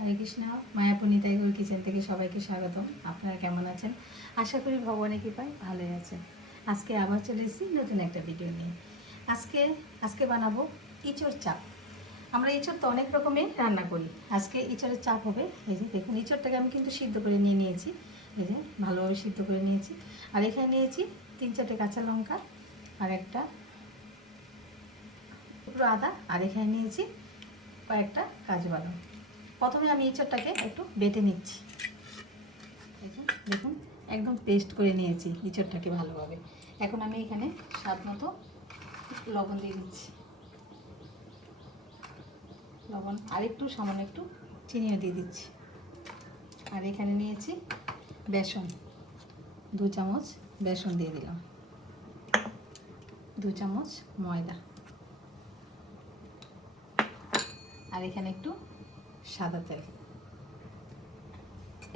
হরে Krishna. Mayapur Nitai Gour kitchen থেকে সবাইকে স্বাগতম। আপনারা কেমন আছেন? আশা করি ভগবানের কৃপায় ভালোই আছেন। আজকে আবার চলে এসেছি নতুন একটা ভিডিও নিয়ে। আজকে বানাবো ইঁচড় চাপ। আমরা ইঁচড় তো অনেক রকমের রান্না করি, আজকে ইঁচড়ের চাপ হবে। এই যে দেখুন, ইঁচড়টাকে আমি কিন্তু সিদ্ধ করে নিয়েছি। এই যে ভালোভাবে সিদ্ধ করে নিয়েছি। আর এখানে নিয়েছি 3-4টে কাঁচা লঙ্কা আর একটা টুকরো আদা, আর এখানে নিয়েছি কয়েকটা কাজু বাদাম। প্রথমে আমি ইঁচড়টাকে একটু বেটে নিচ্ছি। দেখুন, একদম পেস্ট করে নিয়েছি ইঁচড়টাকে ভালোভাবে। এখন আমি এখানে স্বাদ মতো লবণ দিয়ে দিচ্ছি, লবণ আর একটু সামান্য একটু চিনিও দিয়ে দিচ্ছি। আর এখানে নিয়েছি বেসন, 2 চামচ বেসন দিয়ে দিলাম, 2 চামচ ময়দা, আর এখানে একটু সাদা তেল।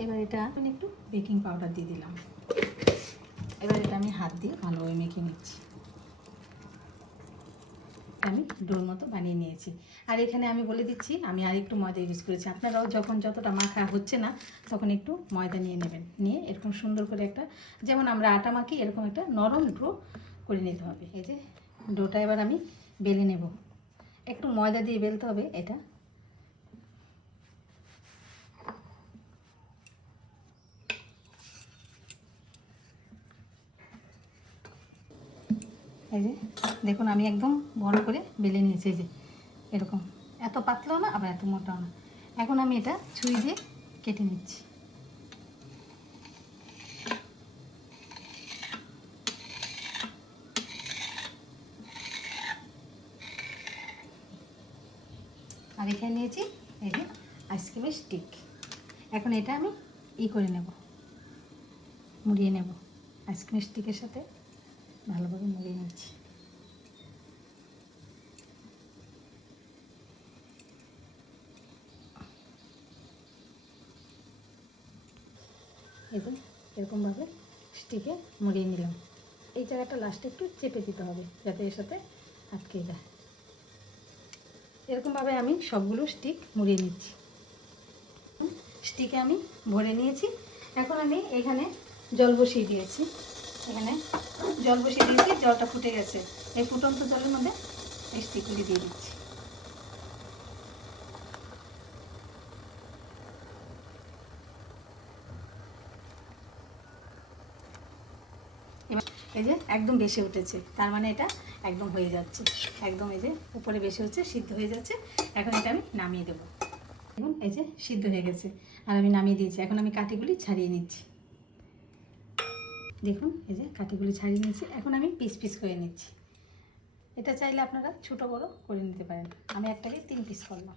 এবার এটা আমি একটু বেকিং পাউডার দিয়ে দিলাম। এবার এটা আমি হাত দিয়ে ভালোভাবে মেখে নিচ্ছি। আমি ডোর মতো বানিয়ে নিয়েছি। আর এখানে আমি বলে দিচ্ছি, আমি আর একটু ময়দা ইউজ করেছি। আপনারাও যখন যতটা মাখা হচ্ছে না তখন একটু ময়দা নিয়ে নেবেন, নিয়ে এরকম সুন্দর করে একটা, যেমন আমরা আটা মাখি এরকম একটা নরম ডো করে নিতে হবে। এই যে ডোটা এবার আমি বেলে নেব। একটু ময়দা দিয়ে বেলতে হবে এটা। এই যে দেখুন, আমি একদম বড় করে বেলে নিয়েছি। এই যে এরকম, এত পাতলাও না আবার এত মোটাও না। এখন আমি এটা ছুরি দিয়ে কেটে নিচ্ছি। আর এখানে নিয়েছি এই যে আইসক্রিমের স্টিক। এখন এটা আমি করে নেব, মুড়িয়ে নেব। আইসক্রিমের স্টিকের সাথে ভালোভাবে মুড়িয়ে নিচ্ছি। দেখুন, এরকমভাবে স্টিকে মুড়িয়ে নিলাম। এই জায়গাটা লাস্টে একটু চেপে দিতে হবে যাতে এর সাথে আটকে যায়। এরকমভাবে আমি সবগুলো স্টিক মুড়িয়ে নিচ্ছি। স্টিকে আমি ভরে নিয়েছি। এখন আমি এখানে জল বসিয়ে দিয়েছি। জলটা ফুটে গেছে। এই ফুটন্ত জলের মধ্যে এই স্টিকগুলি দিয়ে দিচ্ছি। এবার এই যে একদম বেশি উঠেছে, তার মানে এটা একদম হয়ে যাচ্ছে। একদম এই যে উপরে বেশি হচ্ছে, সিদ্ধ হয়ে যাচ্ছে। এখন এটা আমি নামিয়ে দেবো। দেখুন, এই যে সিদ্ধ হয়ে গেছে আর আমি নামিয়ে দিয়েছি। এখন আমি কাঠিগুলি ছাড়িয়ে নিচ্ছি। দেখুন, এই যে কাঠিগুলি ছাড়িয়ে নিচ্ছি। এখন আমি পিস পিস করে নিচ্ছি। এটা চাইলে আপনারা ছোটো বড়ো করে নিতে পারেন। আমি একটাকে 3 পিস করলাম।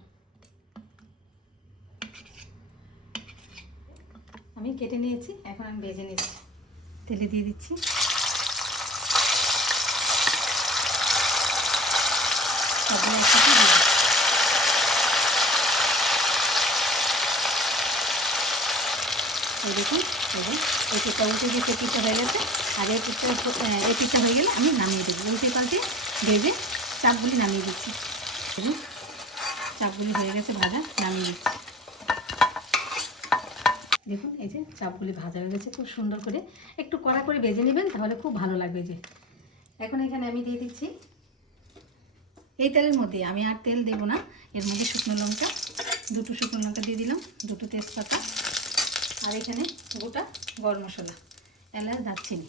আমি কেটে নিয়েছি, এখন আমি ভেজে নিচ্ছি। তেলে দিয়ে দিচ্ছি। সবগুলো একসাথে দিয়ে দিচ্ছি। এই দেখুন, এই পিঠটা উল্টে দিয়ে পিঠটা হয়ে গেছে। আর এই পিঠটা হয়ে গেলে আমি নামিয়ে দেবো। উল্টে পাল্টে ভেজে চাপগুলি নামিয়ে দিচ্ছি। দেখুন, চাপগুলি হয়ে গেছে ভাজা, নামিয়ে দিচ্ছি। দেখুন, এই যে চাপগুলি ভাজা হয়ে গেছে। খুব সুন্দর করে একটু কড়া করে ভেজে নেবেন, তাহলে খুব ভালো লাগবে। যে এখন এখানে আমি দিয়ে দিচ্ছি, এই তেলের মধ্যে আমি আর তেল দেবো না, এর মধ্যে শুকনো লঙ্কা, 2টো শুকনো লঙ্কা দিয়ে দিলাম, 2টো তেজপাতা, আর এখানে গোটা গরম মশলা, এলাচ, দারচিনি,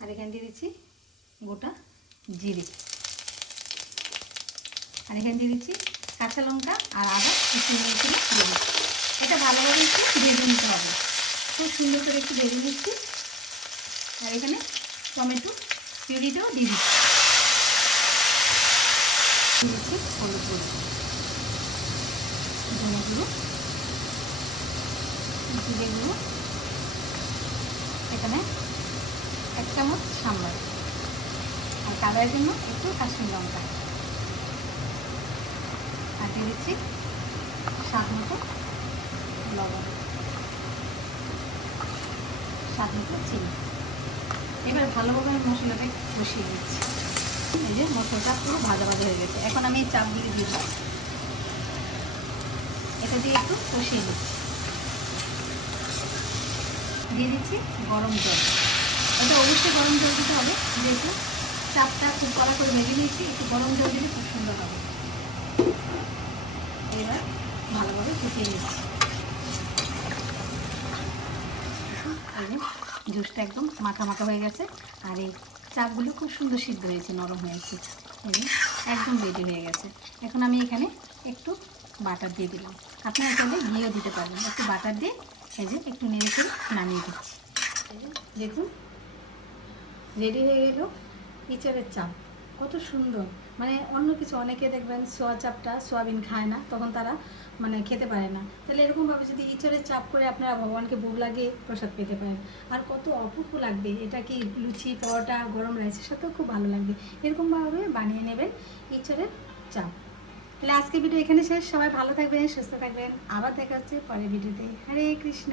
আর এখানে দিয়ে দিচ্ছি গোটা জিরে, আর এখানে দিয়ে দিচ্ছি কাঁচা লঙ্কা আর আদা কুচিয়ে দিয়ে দিচ্ছি। এটা ভালোভাবে একটু ভেজে নিতে হবে। খুব সুন্দর করে একটু ভেজে নিচ্ছি। আর এখানে টমেটো পিউরিটাও দিয়ে দিচ্ছি। হলুদ গুঁড়ো, ধনে গুঁড়ো, জিরে গুঁড়ো, এখানে 1 চামচ সাম্বার, আর কালারের জন্য একটু কাশ্মীর লঙ্কা, আর দিয়ে দিচ্ছি স্বাদ মতো লবণ, স্বাদ মতো চিনি। এবার ভালোভাবে আমি মশলাটা কষিয়ে দিচ্ছি। এই যে মশলাটা পুরো ভাজা ভাজা হয়ে গেছে। এখন আমি এই চাপগুলি দিয়ে দিচ্ছি। এই এটা দিয়ে একটু কষিয়ে দিচ্ছি। দিয়ে দিচ্ছি গরম জল। এটা অবশ্যই গরম জল দিতে হবে, যেহেতু চাপটা খুব কড়া করে ভেজে নিয়েছি, একটু গরম জল দিলে খুব সুন্দর হবে। এবার ভালোভাবে ফুটিয়ে নিচ্ছি। এই যে জুসটা একদম মাখা মাখা হয়ে গেছে, আর এই চাপগুলো খুব সুন্দর সিদ্ধ হয়েছে, নরম হয়েছে, এই যে একদম রেডি হয়ে গেছে। এখন আমি এখানে একটু বাটার দিয়ে দিলাম, আপনারা চাইলে ঘিও দিতে পারবেন। একটু বাটার দিয়ে এই যে একটু নেড়ে চেড়ে নামিয়ে দিচ্ছি। এই যে দেখুন রেডি হয়ে গেল ইঁচড়ের চাপ। কত সুন্দর, মানে অন্য কিছু অনেকে দেখবেন সোয়া চাপটা সোয়াবিন খায় না, তখন তারা মানে খেতে পারে না। তাহলে এরকমভাবে যদি ইঁচড়ের চাপ করে আপনারা ভগবানকে ভোগ লাগিয়ে প্রসাদ পেতে পারেন, আর কত অপূর্ব লাগবে। এটা কি লুচি, পরোটা, গরম রাইসের সাথেও খুব ভালো লাগবে। এরকমভাবে বানিয়ে নেবেন ইঁচড়ের চাপ। তাহলে আজকে ভিডিও এখানে শেষ। সবাই ভালো থাকবেন, সুস্থ থাকবেন। আবার দেখা হচ্ছে পরের ভিডিওতে। হরে কৃষ্ণ।